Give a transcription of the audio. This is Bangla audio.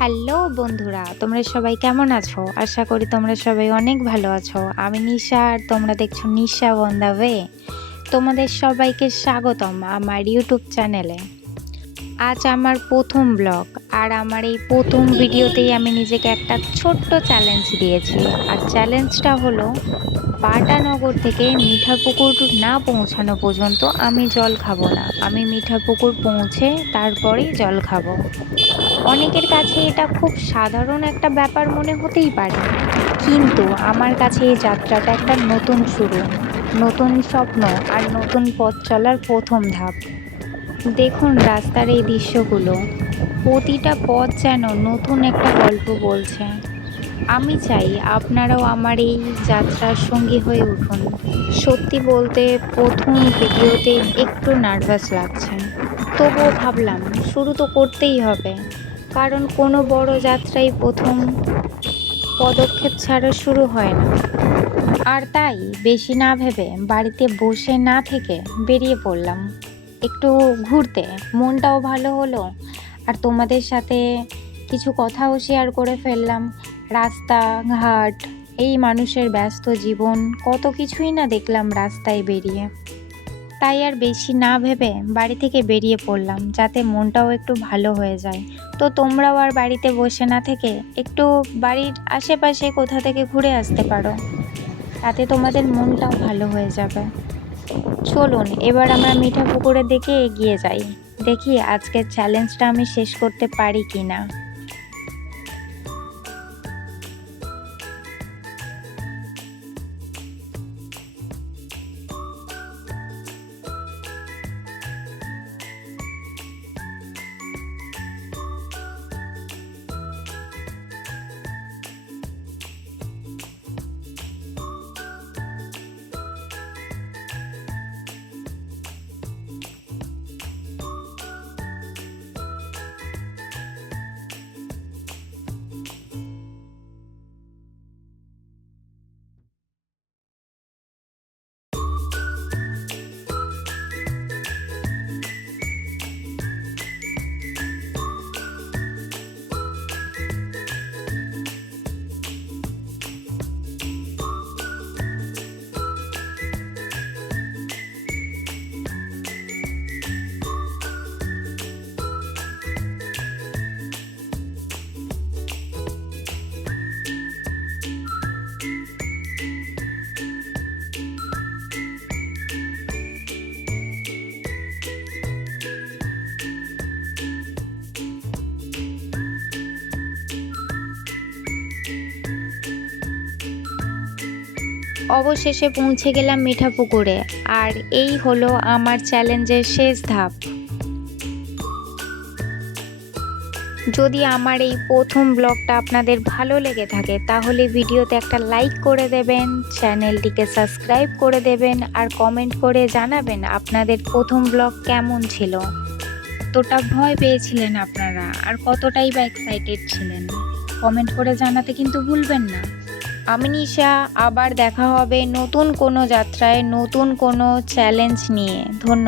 হ্যালো বন্ধুরা, তোমরা সবাই কেমন আছো? আশা করি তোমরা সবাই অনেক ভালো আছো। আমি নিশা, আর তোমরা দেখছো নিশা অন দ্য ওয়ে। তোমাদের সবাইকে স্বাগতম আমার ইউটিউব চ্যানেলে। আজ আমার প্রথম ব্লগ, আর আমার এই প্রথম ভিডিওতেই আমি নিজেকে একটা ছোট্ট চ্যালেঞ্জ দিয়েছি। আর চ্যালেঞ্জটা হলো, বাটানগর থেকে মিঠাপুকুর না পৌঁছানো পর্যন্ত আমি জল খাবো না। আমি মিঠাপুকুর পৌঁছে তারপরেই জল খাবো। অনেকের কাছে এটা খুব সাধারণ একটা ব্যাপার মনে হতেই পারে, কিন্তু আমার কাছে এই যাত্রাটা একটা নতুন শুরু, নতুন স্বপ্ন, আর নতুন পথ চলার প্রথম ধাপ। দেখুন রাস্তার এই দৃশ্যগুলো, প্রতিটা পথ যেন নতুন একটা গল্প বলছে। আমি চাই আপনারাও আমার এই যাত্রার সঙ্গী হয়ে উঠুন। সত্যি বলতে প্রথম ভিডিওতে একটু নার্ভাস লাগছে, তবুও ভাবলাম শুরু তো করতেই হবে, কারণ কোনো বড় যাত্রাই প্রথম পদক্ষেপ ছাড়া শুরু হয় না। আর তাই বেশি না ভেবে বাড়িতে বসে না থেকে বেরিয়ে পড়লাম একটু ঘুরতে। মনটাও ভালো হলো, আর তোমাদের সাথে কিছু কথাও শেয়ার করে ফেললাম। রাস্তাঘাট, এই মানুষের ব্যস্ত জীবন, কত কিছুই না দেখলাম রাস্তায় বেরিয়ে। তাই আর বেশি না ভেবে বাড়ি থেকে বেরিয়ে পড়লাম, যাতে মনটাও একটু ভালো হয়ে যায়। তো তোমরাও আর বাড়িতে বসে না থেকে একটু বাড়ির আশেপাশে কোথা থেকে ঘুরে আসতে পারো, তাতে তোমাদের মনটাও ভালো হয়ে যাবে। চলুন এবার আমরা মিঠাপুকুরের দিকে এগিয়ে যাই, দেখি আজকের চ্যালেঞ্জটা আমি শেষ করতে পারি কি না। অবশেষে পৌঁছে গেলাম মিঠাপুকুরে, আর এই হলো আমার চ্যালেঞ্জের শেষ ধাপ। যদি আমার এই প্রথম ব্লগটা আপনাদের ভালো লেগে থাকে, তাহলে ভিডিওতে একটা লাইক করে দেবেন, চ্যানেলটিকে সাবস্ক্রাইব করে দেবেন, আর কমেন্ট করে জানাবেন আপনাদের প্রথম ব্লগ কেমন ছিল। কতটা ভয় পেয়েছিলেন আপনারা, আর কতটাই বা এক্সাইটেড ছিলেন, কমেন্ট করে জানাতে কিন্তু ভুলবেন না। আমি নিশা, আবার দেখা হবে নতুন কোনো যাত্রায়, নতুন কোনো চ্যালেঞ্জ নিয়ে। ধন্যবাদ।